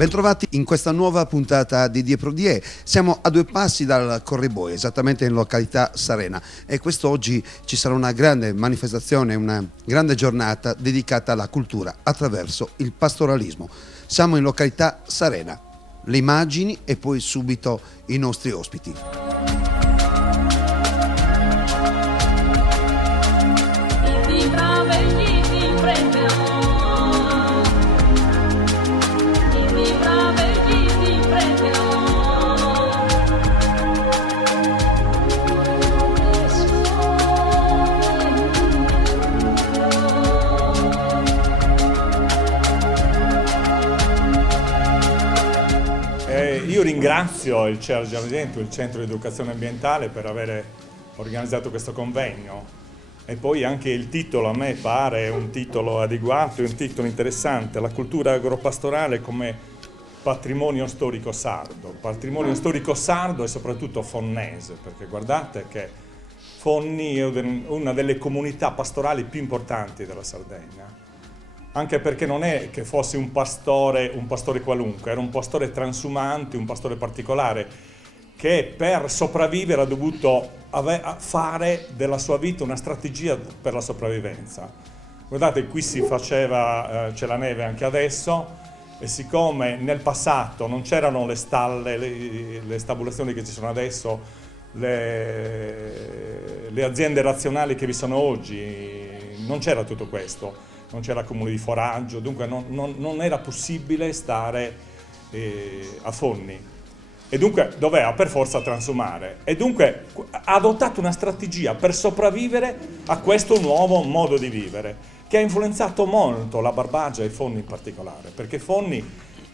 Bentrovati in questa nuova puntata di Die Pro Die. Siamo a 2 passi dal Corriboi, esattamente in località Sarena, e quest'oggi ci sarà una grande manifestazione, una grande giornata dedicata alla cultura attraverso il pastoralismo. Siamo in località Sarena, le immagini e poi subito i nostri ospiti. Io ringrazio il CER Gradento, il Centro di Educazione Ambientale, per aver organizzato questo convegno, e poi anche il titolo a me pare un titolo adeguato, un titolo interessante: la cultura agropastorale come patrimonio storico sardo. Patrimonio storico sardo e soprattutto fonnese, perché guardate che Fonni è una delle comunità pastorali più importanti della Sardegna. Anche perché non è che fosse un pastore qualunque, era un pastore transumante, un pastore particolare, che per sopravvivere ha dovuto fare della sua vita una strategia per la sopravvivenza. Guardate, qui si faceva, c'è la neve anche adesso, e siccome nel passato non c'erano le stalle, le stabulazioni che ci sono adesso, le aziende razionali che vi sono oggi, non c'era tutto questo. Non c'era comune di foraggio, dunque non era possibile stare a Fonni, e dunque doveva per forza transumare, e dunque ha adottato una strategia per sopravvivere a questo nuovo modo di vivere, che ha influenzato molto la Barbagia e Fonni in particolare, perché Fonni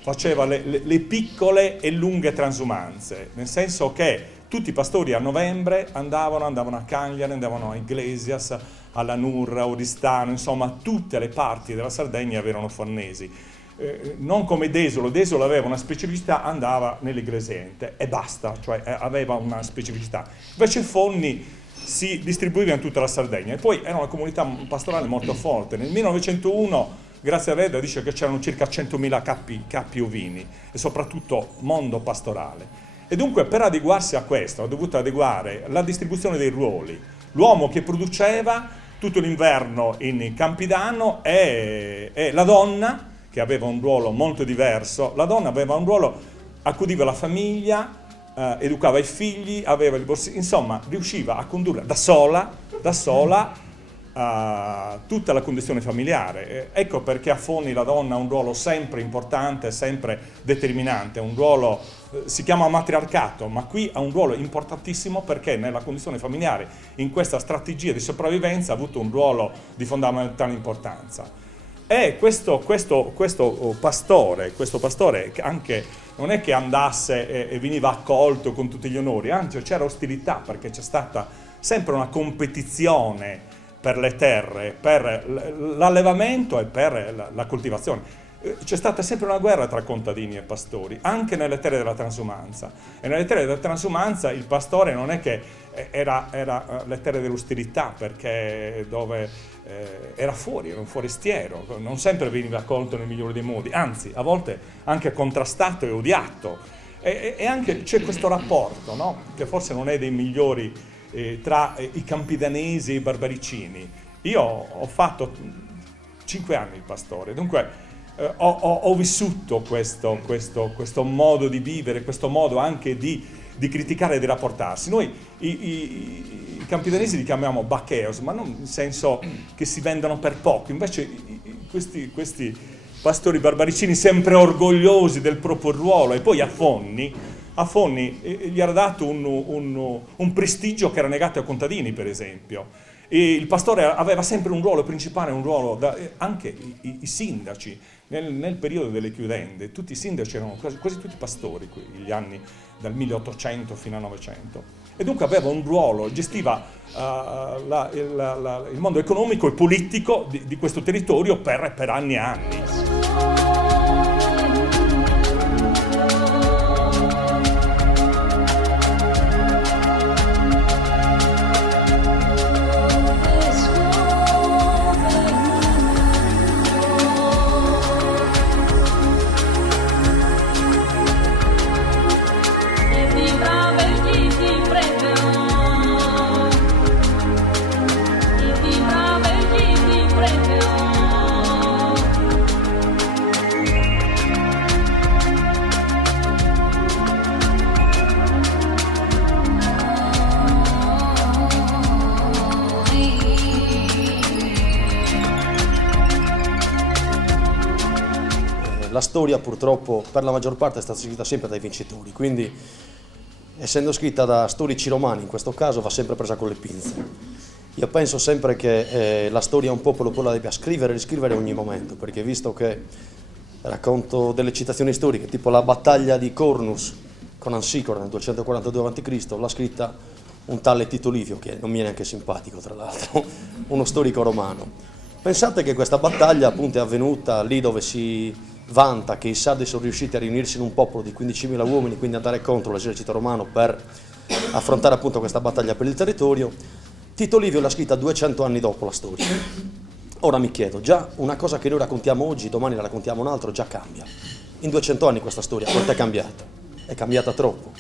faceva le piccole e lunghe transumanze, nel senso che tutti i pastori a novembre andavano a Cagliari, andavano a Iglesias, alla Nurra, a Oristano, insomma tutte le parti della Sardegna erano fonnesi. Non come Desolo aveva una specificità, andava nell'Iglesiente e basta, cioè aveva una specificità. Invece Fonni si distribuiva in tutta la Sardegna, e poi era una comunità pastorale molto forte. Nel 1901 Grazia Vedda dice che c'erano circa 100.000 capi ovini, e soprattutto mondo pastorale. E dunque per adeguarsi a questo ha dovuto adeguare la distribuzione dei ruoli. L'uomo che produceva tutto l'inverno in Campidano, e la donna, che aveva un ruolo molto diverso. La donna aveva un ruolo, accudiva la famiglia, educava i figli, aveva il borsino, insomma riusciva a condurre da sola tutta la condizione familiare. Ecco perché a Fonni la donna ha un ruolo sempre importante, sempre determinante, un ruolo, si chiama matriarcato, ma qui ha un ruolo importantissimo, perché nella condizione familiare, in questa strategia di sopravvivenza, ha avuto un ruolo di fondamentale importanza. E questo pastore anche non è che andasse e veniva accolto con tutti gli onori, anzi c'era ostilità, perché c'è stata sempre una competizione per le terre, per l'allevamento e per la coltivazione. C'è stata sempre una guerra tra contadini e pastori, anche nelle terre della transumanza. E nelle terre della transumanza il pastore non è che era le terre dell'ostilità, perché dove era fuori, era un forestiero, non sempre veniva accolto nel migliore dei modi, anzi a volte anche contrastato e odiato. E anche c'è questo rapporto, no? Che forse non è dei migliori tra i campidanesi e i barbaricini. Io ho fatto 5 anni il pastore, dunque ho vissuto questo modo di vivere, questo modo anche di criticare e di rapportarsi. Noi i campidanesi li chiamiamo bacheos, ma non nel senso che si vendono per poco. Invece questi pastori barbaricini, sempre orgogliosi del proprio ruolo, e poi a Fonni gli era dato un prestigio che era negato ai contadini, per esempio. E il pastore aveva sempre un ruolo principale, anche i sindaci. Nel periodo delle chiudende, tutti i sindaci erano quasi tutti pastori, gli anni dal 1800 fino al 900. E dunque aveva un ruolo, gestiva il mondo economico e politico di questo territorio per anni e anni. la storia purtroppo per la maggior parte è stata scritta sempre dai vincitori, quindi essendo scritta da storici romani in questo caso va sempre presa con le pinze. Io penso sempre che la storia un popolo poi la debba scrivere e riscrivere ogni momento, perché visto che racconto delle citazioni storiche, tipo la battaglia di Cornus con Ansicora nel 242 a.C., l'ha scritta un tale Tito Livio, che non mi è neanche simpatico tra l'altro, uno storico romano. Pensate che questa battaglia appunto è avvenuta lì dove si vanta che i Sardi sono riusciti a riunirsi in un popolo di 15.000 uomini, quindi andare contro l'esercito romano per affrontare appunto questa battaglia per il territorio. Tito Livio l'ha scritta 200 anni dopo la storia. Ora mi chiedo, già una cosa che noi raccontiamo oggi, domani la raccontiamo un altro, già cambia. In 200 anni questa storia quanto è cambiata? È cambiata troppo.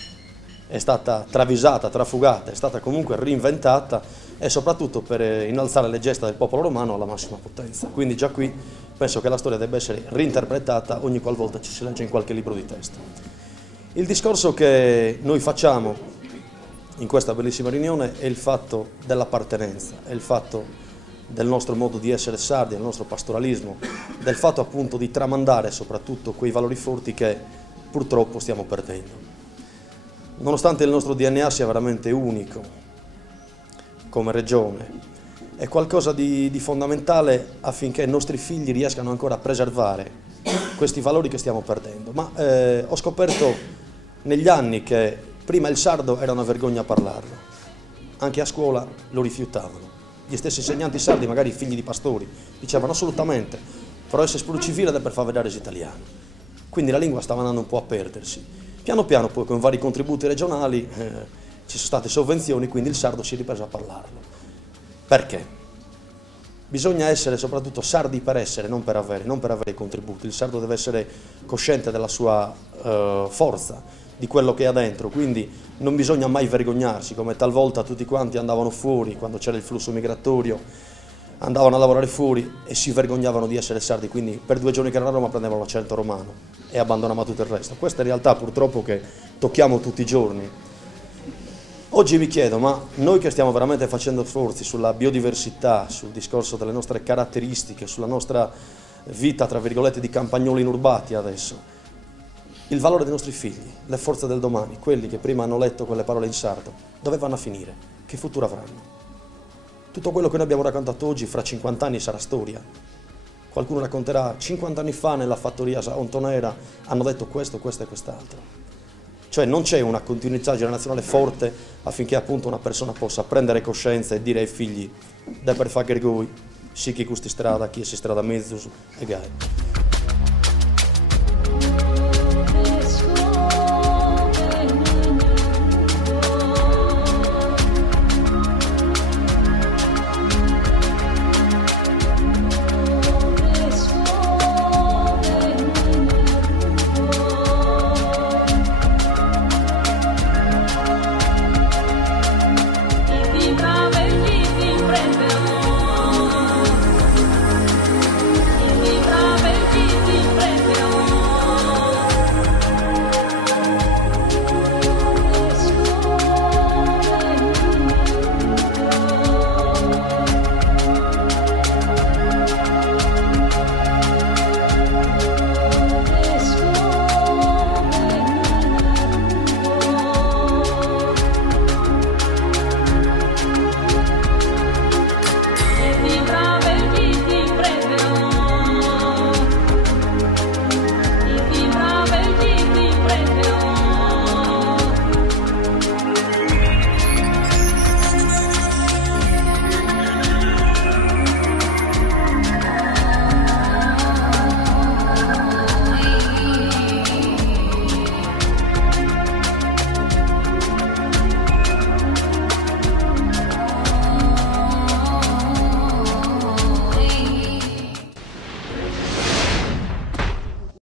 È stata travisata, trafugata, è stata comunque reinventata e soprattutto per innalzare le gesta del popolo romano alla massima potenza. Quindi già qui penso che la storia debba essere reinterpretata ogni qualvolta ci si legge in qualche libro di testo. Il discorso che noi facciamo in questa bellissima riunione è il fatto dell'appartenenza, è il fatto del nostro modo di essere sardi, del nostro pastoralismo, del fatto appunto di tramandare soprattutto quei valori forti che purtroppo stiamo perdendo. Nonostante il nostro DNA sia veramente unico come regione, è qualcosa di fondamentale affinché i nostri figli riescano ancora a preservare questi valori che stiamo perdendo. Ma ho scoperto negli anni che prima il sardo era una vergogna a parlarlo, anche a scuola lo rifiutavano. Gli stessi insegnanti sardi, magari figli di pastori, dicevano assolutamente, però essere spuro civile è per far vedere italiano. Quindi la lingua stava andando un po' a perdersi. Piano piano poi con vari contributi regionali ci sono state sovvenzioni, quindi il sardo si è ripreso a parlarlo. Perché? Bisogna essere soprattutto sardi per essere, non per avere i contributi. Il sardo deve essere cosciente della sua forza, di quello che ha dentro, quindi non bisogna mai vergognarsi, come talvolta tutti quanti andavano fuori, quando c'era il flusso migratorio, andavano a lavorare fuori e si vergognavano di essere sardi, quindi per 2 giorni che erano a Roma prendevano l'accento romano e abbandonavano tutto il resto. Questa è realtà purtroppo che tocchiamo tutti i giorni. Oggi vi chiedo, ma noi che stiamo veramente facendo sforzi sulla biodiversità, sul discorso delle nostre caratteristiche, sulla nostra vita, tra virgolette, di campagnoli inurbati adesso, il valore dei nostri figli, le forze del domani, quelli che prima hanno letto quelle parole in sardo, dove vanno a finire? Che futuro avranno? Tutto quello che noi abbiamo raccontato oggi fra 50 anni sarà storia. Qualcuno racconterà 50 anni fa nella fattoria Ontonera hanno detto questo, questo e quest'altro. Cioè non c'è una continuità generazionale forte affinché appunto una persona possa prendere coscienza e dire ai figli da per fare gergoi, sì che questi strada, chi si strada mezzo e gai.